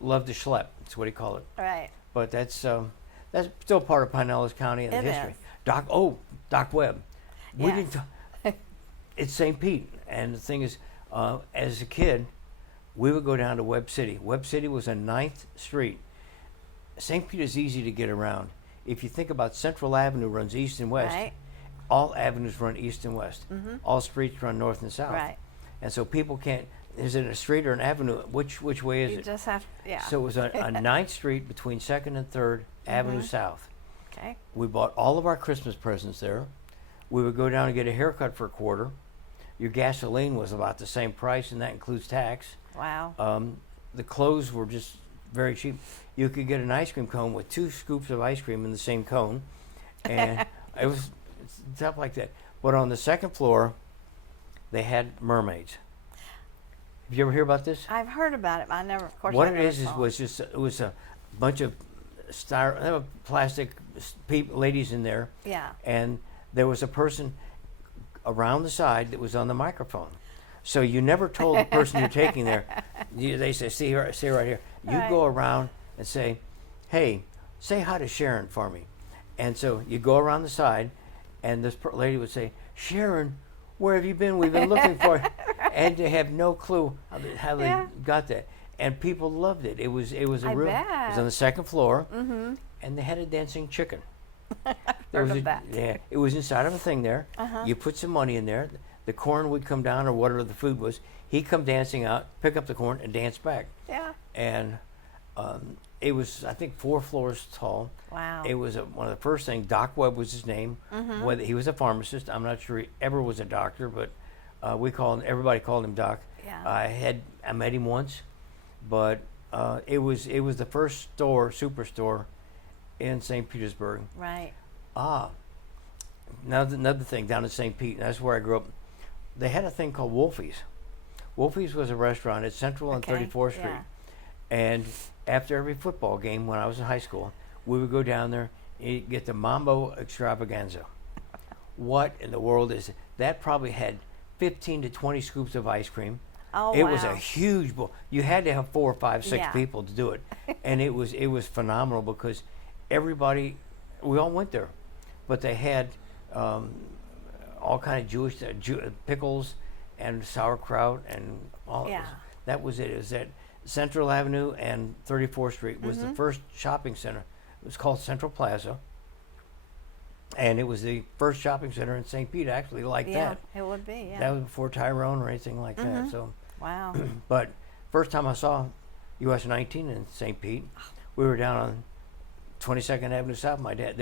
loved to schlep. That's what he called it. Right. But that's still part of Pinellas County and the history. Is. Doc Webb. We didn't. It's St. Pete, and the thing is, as a kid, we would go down to Webb City. Webb City was on 9th Street. St. Pete is easy to get around. If you think about Central Avenue runs east and west, all avenues run east and west. Mm-hmm. All streets run north and south. Right. And so people can't, is it a street or an avenue? Which way is it? You just have, So it was on 9th Street between 2nd and 3rd Avenue South. Okay. We bought all of our Christmas presents there. We would go down and get a haircut for $0.25. Your gasoline was about the same price, and that includes tax. Wow. The clothes were just very cheap. You could get an ice cream cone with 2 scoops of ice cream in the same cone, and it was stuff like that. But on the second floor, they had mermaids. Have you ever heard about this? I've heard about it. I never, of course. What it was a bunch of plastic ladies in there. Yeah. And there was a person around the side that was on the microphone. So you never told the person you're taking there. They say, see right here. You go around and say, hey, say hi to Sharon for me. And so you go around the side, and this lady would say, Sharon, where have you been? We've been looking for you. And they have no clue how they got that. And people loved it. It was on the second floor, and they had a dancing chicken. There Heard was of that. Yeah, it was inside of a thing there. Uh-huh. You put some money in there. The corn would come down, or whatever the food was. He'd come dancing out, pick up the corn, and dance back. Yeah. And it was, I think, 4 floors tall. Wow. It was one of the first things. Doc Webb was his name. Whether he was a pharmacist, I'm not sure he ever was a doctor, but everybody called him Doc. Yeah. I met him once, but it was the first superstore in St. Petersburg. Right. Now another thing down in St. Pete, that's where I grew up. They had a thing called Wolfie's. Wolfie's was a restaurant at Central and 34th Street. Yeah. And after every football game, when I was in high school, we would go down there and get the Mambo Extravaganza. What in the world is it? That probably had 15 to 20 scoops of ice cream. Oh, It wow. was a huge bowl. You had to have 4 or 5, 6 Yeah. people to do it. And it was phenomenal because everybody, we all went there. But they had all kind of Jewish pickles and sauerkraut and all. Yeah. That was it. It was at Central Avenue and 34th Street was the first shopping center. It was called Central Plaza. And it was the first shopping center in St. Pete, actually, like Yeah, that. it would be. Yeah. That was before Tyrone or anything like that. So, Wow. but first time I saw US 19 in St. Pete, we were down on 22nd Avenue South. My dad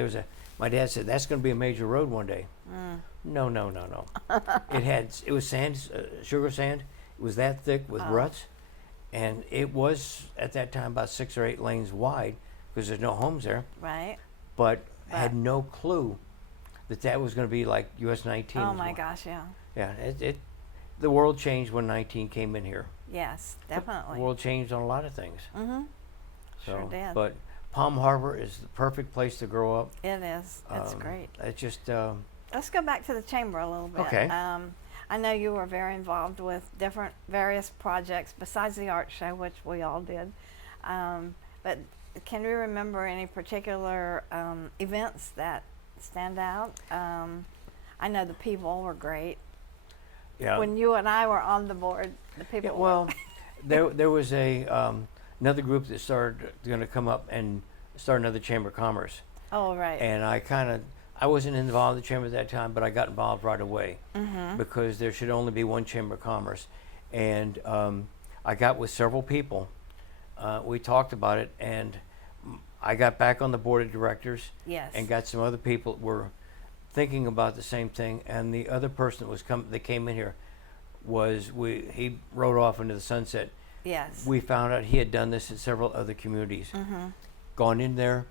said that's going to be a major road one day. No. It was sand, sugar sand. It was that thick with ruts, and it was at that time about 6 or 8 lanes wide because there's no homes there. Right. But I had no clue that was going to be like US 19. Oh my gosh. Yeah. Yeah, the world changed when 19 came in here. Yes, The definitely. world changed on a lot of things. Sure did. But Palm Harbor is the perfect place to grow up. It is. It's great. It's just Let's go back to the chamber a little bit. Okay. I know you were very involved with various projects besides the art show, which we all did. But can you remember any particular events that stand out? I know the people were great. yeah. When you and I were on the board, the people. Yeah, well, there was another group that started going to come up and start another Chamber of Commerce, Oh right. and I wasn't involved in the chamber at that time, but I got involved right away because there should only be one Chamber of Commerce, and I got with several people. We talked about it, and I got back on the board of directors. Yes. And got some other people that were thinking about the same thing, and the other person that came in here he rode off into the sunset. Yes. We found out he had done this in several other communities. Gone in there,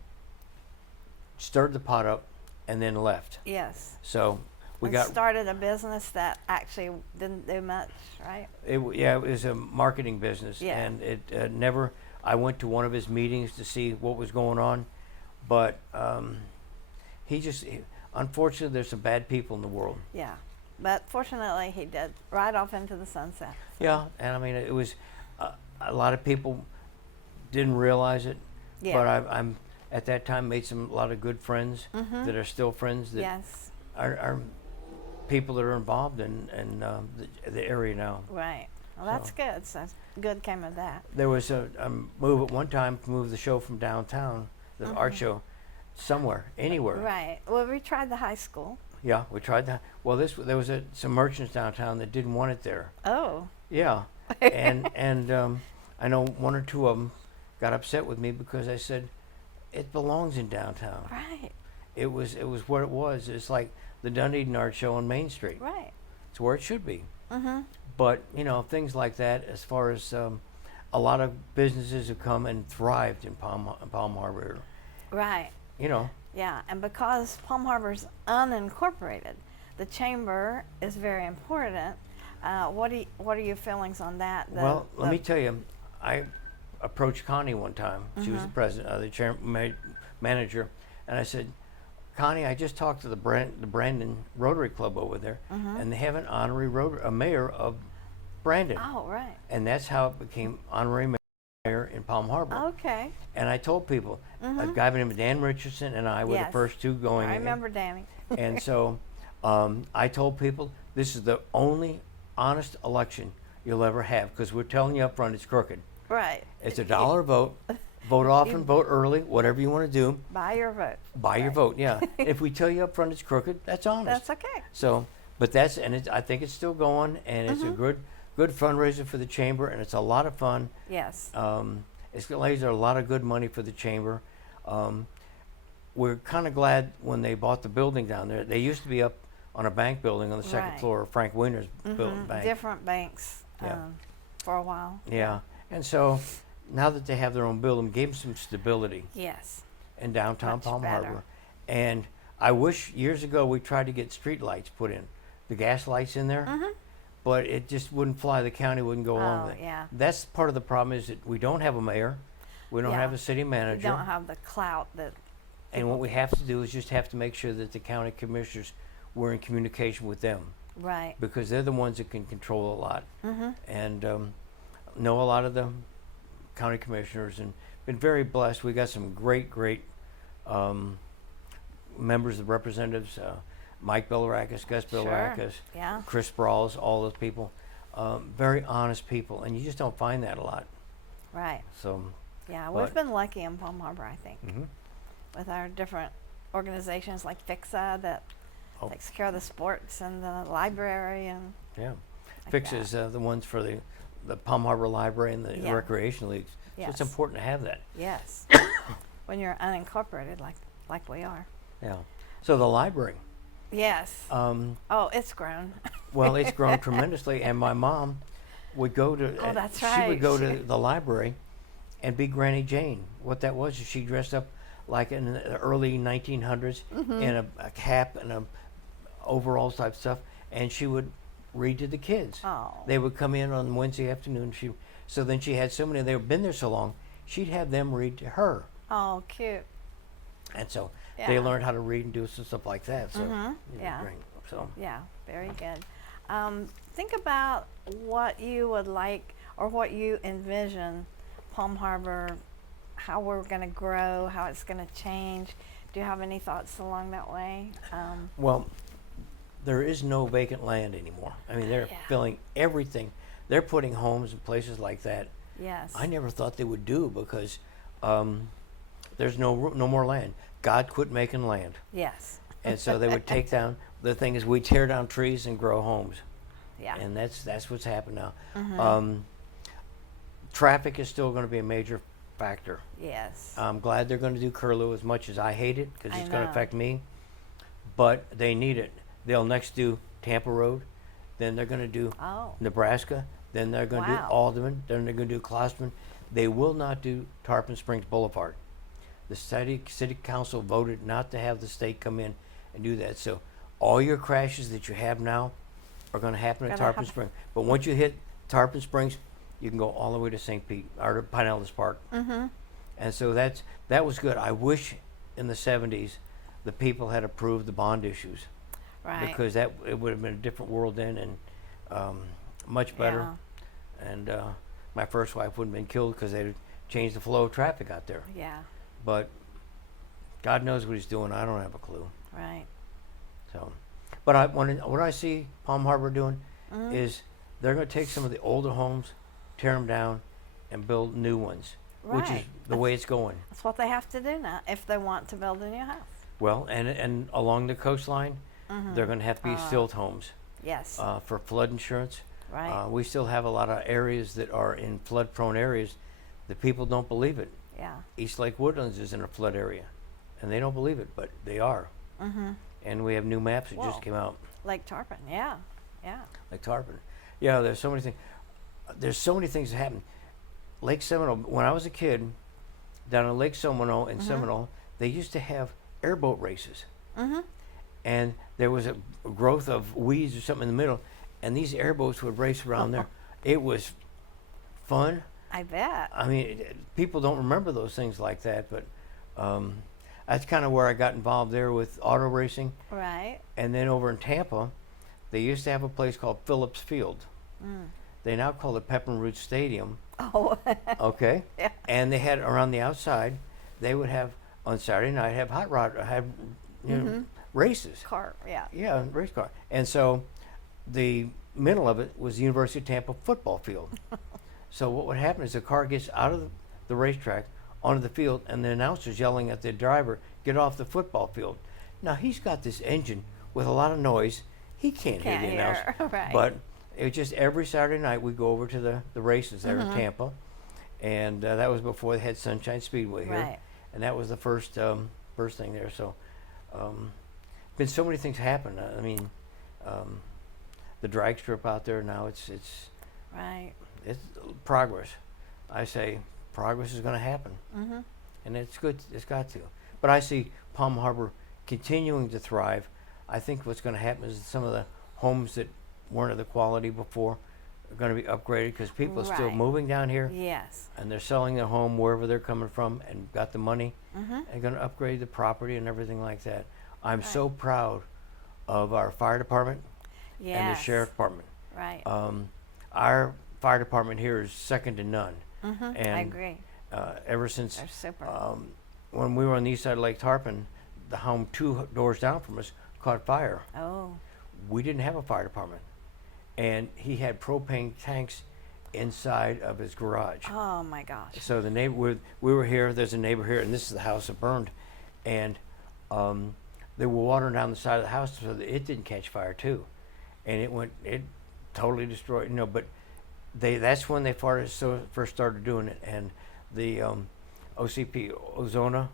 stirred the pot up, and then left. Yes. So we And started a business that actually didn't do much, right? it was a marketing business, Yeah. and it never. I went to one of his meetings to see what was going on, but unfortunately, there's some bad people in the world. Yeah. But fortunately, he did right off into the sunset. Yeah, and I mean, it was a lot of people didn't realize it, Yeah. but I'm at that time made a lot of good friends that are still friends that Yes. are people that are involved in the area now. Right. Well, that's good. So good came of that. There was a move at one time to move the show from downtown, the art show, somewhere, anywhere. Right. Well, we tried the high school. Yeah, we tried that. Well, there was some merchants downtown that didn't want it there. Oh. Yeah, and I know 1 or 2 of them got upset with me because I said it belongs in downtown. Right. It was what it was. It's like the Dunedin Art Show on Main Street. Right. It's where it should be. But things like that, as far as a lot of businesses have come and thrived in Palm Harbor. Right. Yeah, and because Palm Harbor's unincorporated, the chamber is very important. What are your feelings on that? Well, let me tell you, I approached Connie one time. She was the president, the manager, and I said, Connie, I just talked to the Brandon Rotary Club over there, and they have an honorary mayor of Brandon. Oh, right. And that's how it became honorary mayor in Palm Harbor. Okay. And I told people, a guy by the name of Dan Richardson and I were the Yes. first 2 going. I remember Danny. And so I told people, this is the only honest election you'll ever have, because we're telling you up front it's crooked. Right. It's $1 vote. Vote often, vote early, whatever you want to do. Buy your vote. Buy your vote, yeah. If we tell you up front it's crooked, that's honest. That's okay. So, but that's, and I think it's still going, and it's a good fundraiser for the chamber, and it's a lot of fun. Yes. It's going to raise a lot of good money for the chamber. We're kind of glad when they bought the building down there. They used to be up on a bank building on the second floor of Frank Weiner's building bank. Different banks for a while. Yeah. And so now that they have their own building, gave them some stability Yes. in downtown Much Palm better. Harbor. And I wish years ago we tried to get street lights put in, the gas lights in there, but it just wouldn't fly. The county wouldn't go along with it. Yeah. That's part of the problem, is that we don't have a mayor. We don't Yeah. have a city You manager. don't have the clout that. And what we have to do is just have to make sure that the county commissioners, we're in communication with them, Right. because they're the ones that can control a lot. And know a lot of the county commissioners, and been very blessed. We got some great members of representatives, Mike Belarakis, Gus Belarakis, Yeah. Chris Sprawls, all those people. Very honest people, and you just don't find that a lot. Right. So, Yeah. But- We've been lucky in Palm Harbor, I think, mhm. with our different organizations like FIXA that Oh. takes care of the sports and the library and. Yeah. like Fix that. is the ones for the Palm Harbor Library and the Yeah. recreation leagues. So it's Yes. important to have that. Yes. When you're unincorporated like we are. Yeah. So the library, Yes. Oh, it's grown. well, it's grown tremendously, and my mom would go to. Oh, that's She would right. go to the library, and be Granny Jane. What that was is she dressed up like in the early 1900s in a cap and a overalls type stuff, and she would read to the kids. Oh. They would come in on Wednesday afternoon. So then she had so many. They've been there so long. She'd have them read to her, Oh, cute. and so they Yeah. learned how to read and do some stuff like that. So it was Yeah. great. So Yeah, very good. Think about what you would like or what you envision Palm Harbor, how we're going to grow, how it's going to change. Do you have any thoughts along that way? well, there is no vacant land anymore. I mean, they're Yeah. filling everything. They're putting homes in places like that. Yes. I never thought they would do, because there's no more land. God quit making land, Yes. and so they would take down. The thing is, we tear down trees and grow homes, Yeah. and that's what's happened now. Traffic is still going to be a major factor. Yes. I'm glad they're going to do Curlew, as much as I hate it, because I it's going to know. affect me. But they need it. They'll next do Tampa Road, then they're going to do Oh. Nebraska, then they're going to Wow. do Alderman, then they're going to do Klosterman. They will not do Tarpon Springs Boulevard. The city council voted not to have the state come in and do that. So all your crashes that you have now are going to happen at Gonna Tarpon happen. Springs. But once you hit Tarpon Springs, you can go all the way to St. Pete or to Pinellas Park. And so that was good. I wish in the 70s the people had approved the bond issues, Right. because it would have been a different world then, and much better. And my first wife wouldn't have been killed because they'd changed the flow of traffic out there. Yeah. But God knows what He's doing. I don't have a clue. Right. So, but what I see Palm Harbor doing is they're going to take some of the older homes, tear them down, and build new ones, which is Right. the way it's going. That's what they have to do now if they want to build a new house. Well, and along the coastline, they're going to have to be silt homes Yes. for flood insurance. Right. We still have a lot of areas that are in flood-prone areas. The people don't believe it. Yeah. East Lake Woodlands is in a flood area, and they don't believe it, but they are. And we have new maps that Whoa. just came out, Lake Tarpon. Yeah. Yeah. like Tarpon. Yeah, there's so many things. There's so many things that happen. Lake Seminole. When I was a kid, down in Lake Seminole in Seminole, they used to have airboat races, and there was a growth of weeds or something in the middle, and these airboats would race around there. It was fun. I bet. I mean, people don't remember those things like that, but that's kind of where I got involved there with auto racing. Right. And then over in Tampa, they used to have a place called Phillips Field. They now call it Pepin Root Stadium. Oh. Okay. Yeah. And they had around the outside, they would have on Saturday night have races. Car. Yeah. Yeah, race car. And so the middle of it was the University of Tampa football field. So what would happen is the car gets out of the racetrack onto the field, and the announcer's yelling at the driver, "Get off the football field." Now he's got this engine with a lot of noise. He can't hear the announcer. Right. But it was just every Saturday night we'd go over to the races there in Tampa, and that was before they had Sunshine Speedway here, Right. and that was the first thing there. So, been so many things happen. I mean, the drag strip out there now, it's Right. progress. I say progress is going to happen, and it's good. It's got to. But I see Palm Harbor continuing to thrive. I think what's going to happen is some of the homes that weren't of the quality before are going to be upgraded because people are still Right. moving down here, Yes. and they're selling their home wherever they're coming from and got the money and going to upgrade the property and everything like that. I'm so proud of our fire department Yes. and the sheriff department. Right. Our fire department here is second to none. And I agree. Ever since They're super. when we were on the east side of Lake Tarpon, the home 2 doors down from us caught fire. Oh. We didn't have a fire department, and he had propane tanks inside of his garage. Oh my gosh. So the neighbor, we were here. There's a neighbor here, and this is the house that burned, and they were watering down the side of the house so that it didn't catch fire too, and it totally destroyed. But that's when they first started doing it, and the OCP Ozona,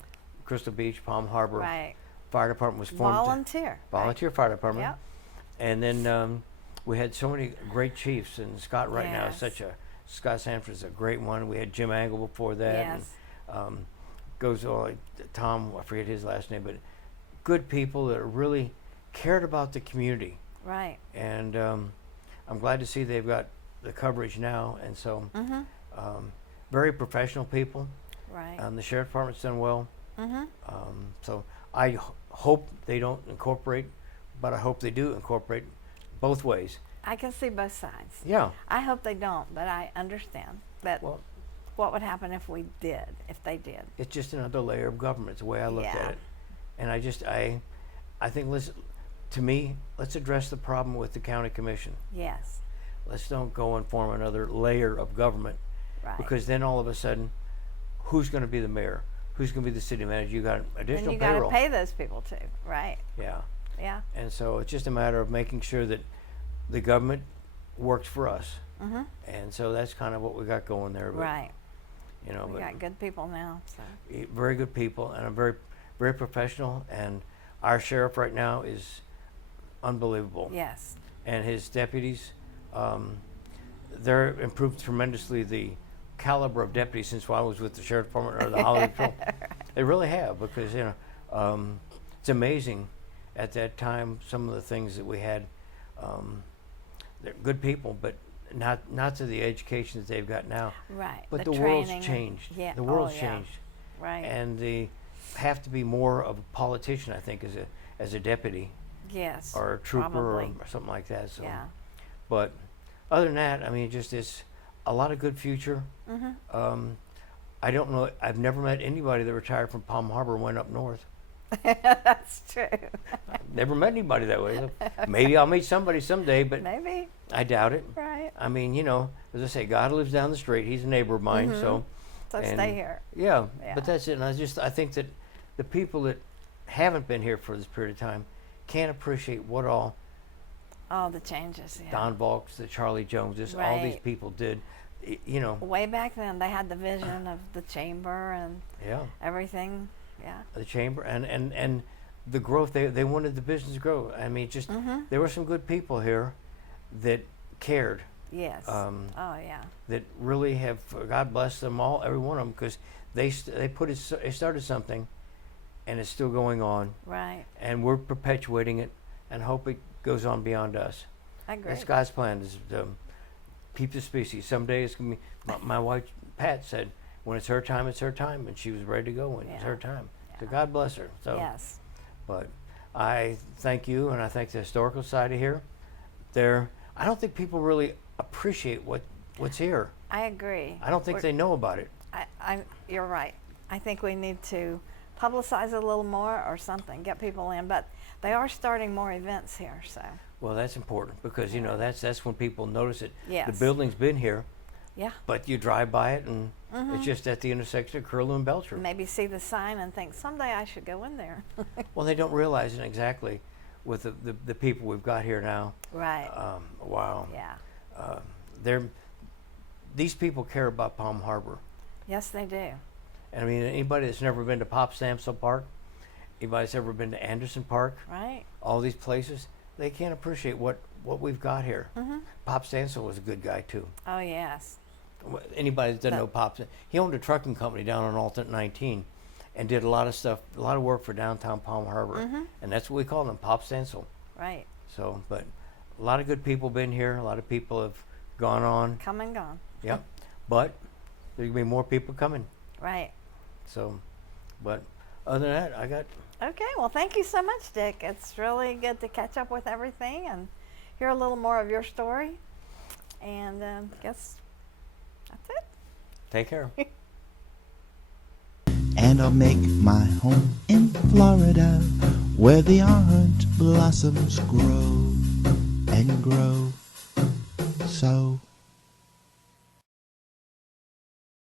Crystal Beach, Palm Harbor Right. Fire Department was formed. Volunteer Right. fire department. Yep. And then we had so many great chiefs, and Scott right now is Yes. Scott Sanford's a great one. We had Jim Angle before that. Yes. And, goes all like Tom, I forget his last name, but good people that really cared about the community. Right. And I'm glad to see they've got the coverage now. And so very professional people. Right. The sheriff department's done well. Mhm. So I hope they don't incorporate, but I hope they do incorporate both ways. I can see both sides. Yeah. I hope they don't, but I understand that Well, what would happen if they did. it's just another layer of government. It's the way I look Yeah. at it. And I think let's address the problem with the county commission. Yes. Let's don't go and form another layer of government, Right. because then all of a sudden, who's going to be the mayor? Who's going to be the city manager? You got and additional you got to payroll. pay those people too. Right. Yeah. Yeah. And so it's just a matter of making sure that the government works for us. Mhm. And so that's kind of what we got going there. But, Right. You know, We got good people now. So. very good people, and very, very professional. And our sheriff right now is unbelievable. Yes. And his deputies, they're improved tremendously the caliber of deputies since I was with the sheriff department or the Hollywood Patrol. They really have, because it's amazing at that time some of the things that we had. They're good people, but not to the education that they've got now. Right. But the training world's and- changed. Yeah. The world's oh, yeah. changed, Right. and they have to be more of a politician, I think, as a deputy yes. or a trooper probably. or something like that. So, Yeah. but other than that, I mean, just it's a lot of good future. Mhm. I don't know. I've never met anybody that retired from Palm Harbor and went up north. That's true. Never met anybody that way. So maybe I'll meet somebody someday, but Maybe. I doubt it. Right. I mean, as I say, God lives down the street. He's a neighbor of mine, so. So and- stay here. Yeah, Yeah. but that's it. And I think that the people that haven't been here for this period of time can't appreciate what all All the changes. Yeah. Don Valks, the Charlie Joneses, all these Right. people did. Way back then, they had the vision of the chamber and Yeah, everything. Yeah. the chamber and the growth. They wanted the business to grow. I mean, just there were some good people here that cared. Yes. Oh yeah. That really have, God bless them all, every one of them, because they started something, and it's still going on, Right. and we're perpetuating it, and hope it goes on beyond us. I agree. That's God's plan, is to keep the species. Someday it's gonna be. My wife Pat said, when it's her time, and she was ready to go when it's Yeah. her time. So Yeah. God bless her. So, Yes. but I thank you, and I thank the Historical Society here. I don't think people really appreciate what's here. I agree. I don't think they know about it. You're right. I think we need to publicize it a little more or something, get people in. But they are starting more events here, so Well, that's important, because that's when people notice it. Yes. The building's been here, yeah. but you drive by it and It's just at the intersection of Curlew and Belcher. Maybe see the sign and think someday I should go in there. Well, they don't realize it exactly with the people we've got here now. Right. Wow. Yeah. These people care about Palm Harbor. Yes, they do. And I mean, anybody that's never been to Pop Sampson Park, anybody that's ever been to Anderson Park, Right. all these places, they can't appreciate what we've got here. Pop Sampson was a good guy too. Oh, yes. Anybody that doesn't know Pop, he owned a trucking company down on Alternate 19 and did a lot of stuff, a lot of work for downtown Palm Harbor. And that's what we call them, Pop Sampson. Right. So, but a lot of good people been here. A lot of people have gone on. Come and gone. Yep. But there's going to be more people coming. Right. So, but other than that, I got... Okay, well, thank you so much, Dick. It's really good to catch up with everything and hear a little more of your story. And guess that's it. Take care. And I'll make my home in Florida, where the orange blossoms grow and grow. So